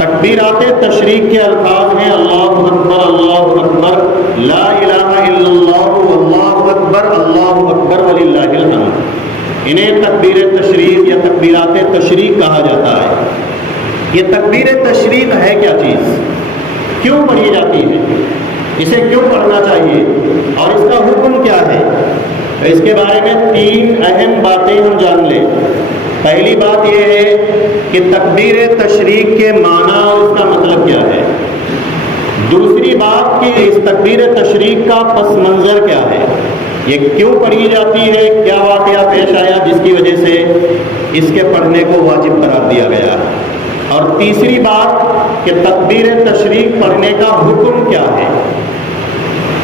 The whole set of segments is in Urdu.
تکبیرات تشریق کے الفاظ ہیں اللہ اکبر، لا الہ الا اللہ، اللہ اکبر وللہ الحمد۔ انہیں تکبیر تشریق یا تکبیرات تشریق کہا جاتا ہے۔ یہ تکبیر تشریق ہے کیا چیز؟ کیوں پڑھی جاتی ہے؟ اسے کیوں پڑھنا چاہیے اور اس کا حکم کیا ہے؟ تو اس کے بارے میں 3 اہم باتیں ہم جان لیں۔ پہلی بات یہ ہے کہ تکبیر تشریق کے معنی اور اس کا مطلب کیا ہے۔ دوسری بات کہ اس تکبیر تشریق کا پس منظر کیا ہے، یہ کیوں پڑھی جاتی ہے، کیا واقعہ پیش آیا جس کی وجہ سے اس کے پڑھنے کو واجب قرار دیا گیا ہے۔ اور تیسری بات کہ تکبیر تشریق پڑھنے کا حکم کیا ہے۔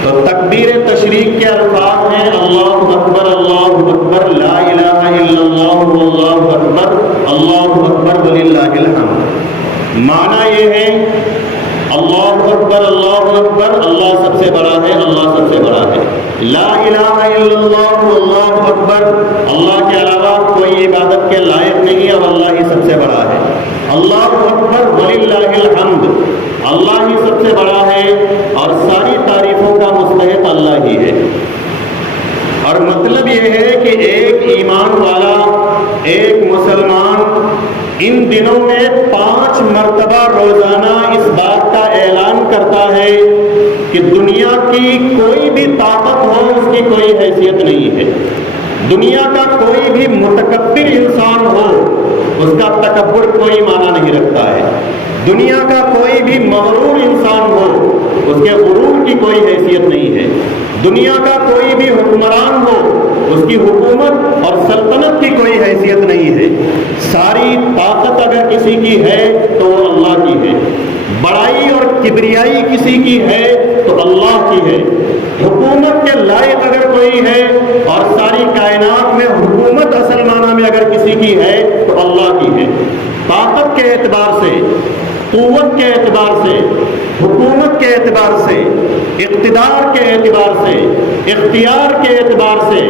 تو تکبیر تشریق کے الفاظ ہیں اللہ اکبر، لا الہ الا اللہ، اللہ اکبر وللہ الحمد۔ معنی یہ ہے اللہ اکبر، اللہ سب سے بڑا ہے، اللہ سب سے بڑا ہے۔ لا الہ الا اللہ، اللہ اکبر، اللہ کے علاوہ کوئی عبادت کے لائق نہیں اور اللہ ہی سب سے بڑا ہے۔ اللہ اکبر وللہ الحمد، اللہ ہی سب سے بڑا ہے اور ساری تعریفوں کا مستحق اللہ ہی ہے۔ اور مطلب یہ ہے کہ ایک ایمان والا، ایک مسلمان ان دنوں میں 5 مرتبہ روزانہ اس بات کا اعلان کرتا ہے کہ دنیا کی کوئی بھی طاقت ہو اس کی کوئی حیثیت نہیں ہے، دنیا کا کوئی بھی متکبر انسان ہو اس کا تکبر کوئی معنی نہیں رکھتا ہے، دنیا کا کوئی بھی مغرور انسان ہو اس کے غرور کی کوئی حیثیت نہیں ہے، دنیا کا کوئی بھی حکمران ہو اس کی حکومت اور سلطنت کی کوئی حیثیت نہیں ہے۔ ساری طاقت اگر کسی کی ہے تو وہ اللہ کی ہے، بڑائی اور کبریائی کسی کی ہے تو اللہ کی ہے، حکومت کے لائق اگر کوئی ہے اور ساری کائنات میں حکومت اصل معنی میں اگر کسی کی ہے تو اللہ کی ہے۔ طاقت کے اعتبار سے، قوت کے اعتبار سے، حکومت کے اعتبار سے، اقتدار کے اعتبار سے، اختیار کے اعتبار سے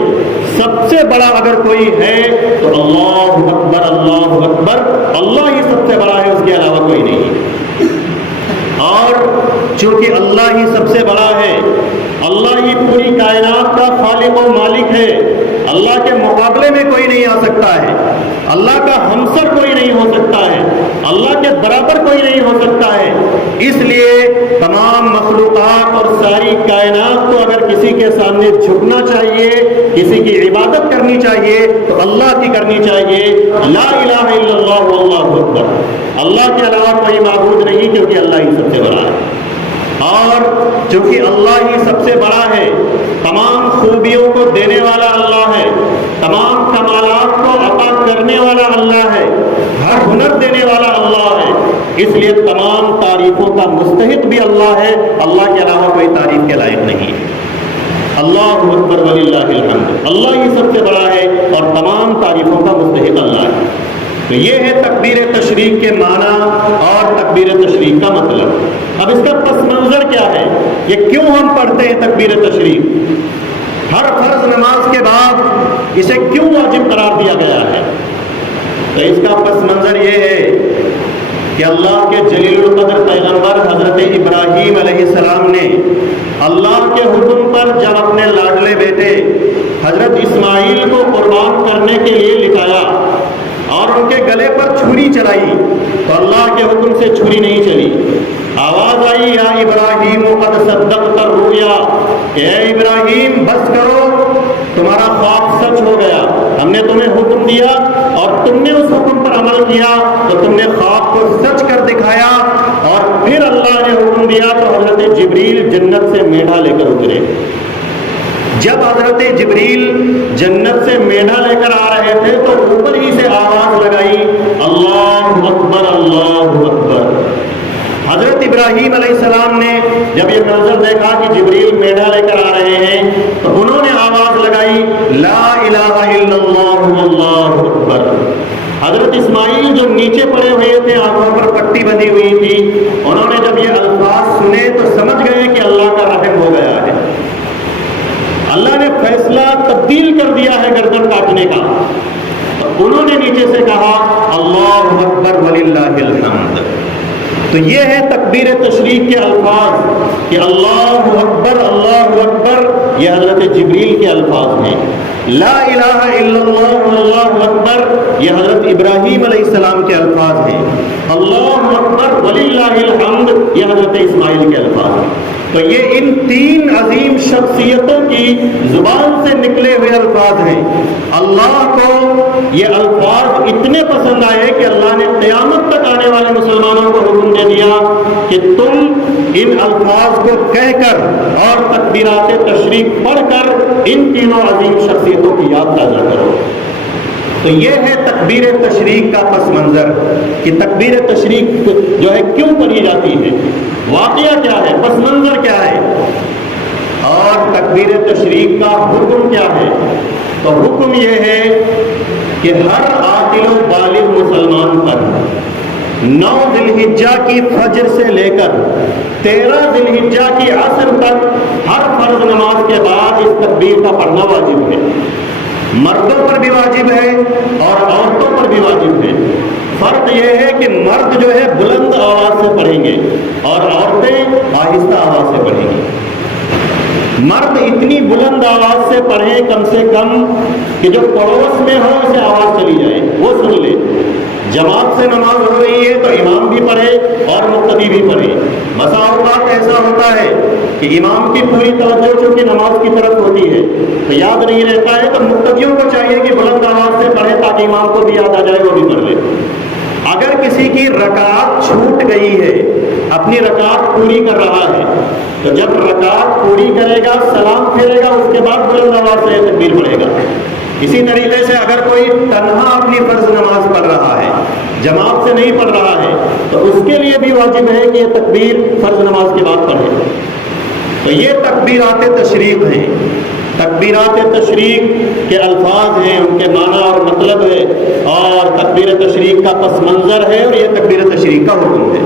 سب سے بڑا اگر کوئی ہے تو اللہ اکبر، اللہ ہی سب سے بڑا ہے، اس کے علاوہ کوئی نہیں۔ اور چونکہ اللہ ہی سب سے بڑا ہے، اللہ ہی پوری کائنات کا خالق و مالک ہے، اللہ کے مقابلے میں کوئی نہیں آ سکتا ہے، اللہ کا ہمسر کوئی نہیں ہو سکتا ہے، اللہ کے برابر کوئی نہیں ہو سکتا ہے۔ اس لیے تمام مخلوقات اور ساری کائنات کو اگر کسی کے سامنے جھکنا چاہیے، کسی کی عبادت کرنی چاہیے تو اللہ کی کرنی چاہیے۔ لا الہ الا اللہ واللہ اکبر، اللہ کے علاوہ کوئی معبود نہیں کیونکہ اللہ ہی سب سے بڑا ہے۔ اور چونکہ اللہ ہی سب سے بڑا ہے، تمام خوبیوں کو دینے والا اللہ ہے، تمام کمالات کو عطا کرنے والا اللہ ہے، ہر ہنر دینے والا اللہ ہے، اس لیے تمام تعریفوں کا مستحق بھی اللہ ہے، اللہ کے علاوہ کوئی تعریف کے لائق نہیں ہے۔ اللہ اکبر وللہ الحمد، اللہ ہی سب سے بڑا ہے اور تمام تعریفوں کا مستحق اللہ ہے۔ تو یہ ہے تکبیر تشریق کے معنی اور تکبیر تشریق کا مطلب۔ اب اس کا پس منظر کیا ہے، یہ کیوں ہم پڑھتے ہیں تکبیر تشریق؟ ہر فرض نماز کے بعد اسے کیوں واجب قرار دیا گیا ہے؟ تو اس کا پس منظر یہ ہے کہ اللہ کے جلیل القدر پیغمبر حضرت ابراہیم علیہ السلام نے اللہ کے حکم پر جب اپنے لاڈلے بیٹے حضرت اسماعیل کو قربان کرنے کے لیے لٹایا اور ان کے گلے پر چھری چلائی تو اللہ کے حکم سے چھری نہیں چلی، آواز آئی یا ابراہیم قد صدقت الرؤیا، اے ابراہیم بس کرو، تمہارا خواب سچ ہو گیا، ہم نے تمہیں حکم دیا اور تم نے اس حکم پر عمل کیا تو تم نے خواب کو سچ کر دکھایا۔ اور پھر اللہ نے حکم دیا تو حضرت جبریل جنت سے میڈھا لے کر اترے۔ جب حضرت جبریل جنت سے میڈھا لے کر آ رہے تھے تو اوپر ہی سے آواز لگائی اللہ اکبر اللہ اکبر۔ حضرت ابراہیم علیہ السلام نے جب یہ منظر دیکھا کہ جبریل میڈھا لے کر آ رہے ہیں تو انہوں نے آواز لگائی لا الہ الا اللہ واللہ اکبر۔ حضرت اسماعیل جو نیچے پڑے ہوئے تھے، آنکھوں پر پٹی بندھی ہوئی تھی، انہوں نے جب یہ الفاظ سنے تو سمجھ گئے کہ اللہ کا رحم ہو گیا ہے، اللہ نے فیصلہ تبدیل کر دیا ہے گردن کاٹنے کا۔ انہوں نے نیچے سے کہا اللہ اکبر وللہ الحمد۔ تو یہ ہے تکبیر تشریق کے الفاظ کہ اللہ اکبر یہ حضرت جبریل کے الفاظ ہیں. لا الہ الا اللہ اللہ اکبر یہ حضرت ابراہیم علیہ السلام کے الفاظ ہیں. اللہ اکبر وللہ الحمد یہ حضرت اسماعیل کے الفاظ ہیں. تو یہ ان تین عظیم شخصیتوں کی زبان سے نکلے ہوئے الفاظ ہیں. اللہ کو یہ الفاظ اتنے پسند آئے کہ اللہ نے قیامت تک آنے والے مسلمانوں کو حکم دے دیا کہ تم ان الفاظ کو کہہ کر اور تکبیرات تشریق پڑھ کر ان تینوں عظیم شخصیتوں کی یاد تازہ کرو. تو یہ ہے تکبیر تشریق کا پس منظر کہ تکبیر تشریق جو ہے کیوں پڑھی جاتی ہے، واقعہ کیا ہے، پس منظر کیا ہے، اور تکبیر تشریق کا حکم کیا ہے. تو حکم یہ ہے کہ ہر عاقل و بالغ مسلمان پر 9 ذی الحجہ کی فجر سے لے کر 13 ذی الحجہ کی عصر تک ہر فرض نماز کے بعد اس تکبیر کا پڑھنا واجب ہے. مردوں پر بھی واجب ہے اور عورتوں پر بھی واجب ہے. فرق یہ ہے کہ مرد جو ہے بلند آواز سے پڑھیں گے اور عورتیں آہستہ آواز سے پڑھیں گی. مرد اتنی بلند آواز سے پڑھیں کم سے کم کہ جو پڑوس میں ہو اسے آواز چلی جائے، وہ سن لے. جماعت سے نماز ہو رہی ہے تو امام بھی پڑھے اور مقتدی بھی پڑھے. بسا اوقات ایسا ہوتا ہے کہ امام کی پوری توجہ چونکہ نماز کی طرف ہوتی ہے تو یاد نہیں رہتا ہے، تو مقتدیوں کو چاہیے کہ بلند آواز سے پڑھے تاکہ امام کو بھی یاد آ جائے، وہ بھی پڑھ لے. اگر کسی کی رکعت چھوٹ گئی ہے، اپنی رکعت پوری کر رہا ہے، تو جب رکعت پوری کرے گا سلام پھیرے گا، اس کے بعد بلند آواز سے تکبیر پڑھے گا. اسی طریقے سے اگر کوئی تنہا اپنی فرض نماز پڑھ رہا ہے، جماعت سے نہیں پڑھ رہا ہے، تو اس کے لیے بھی واجب ہے کہ یہ تکبیر فرض نماز کے بعد پڑھے. تو یہ تکبیرات تشریق ہیں. تکبیرات تشریق کے الفاظ ہیں، ان کے معنی اور مطلب ہے، اور تکبیر تشریق کا پس منظر ہے، اور یہ تکبیر تشریق کا حکم ہے.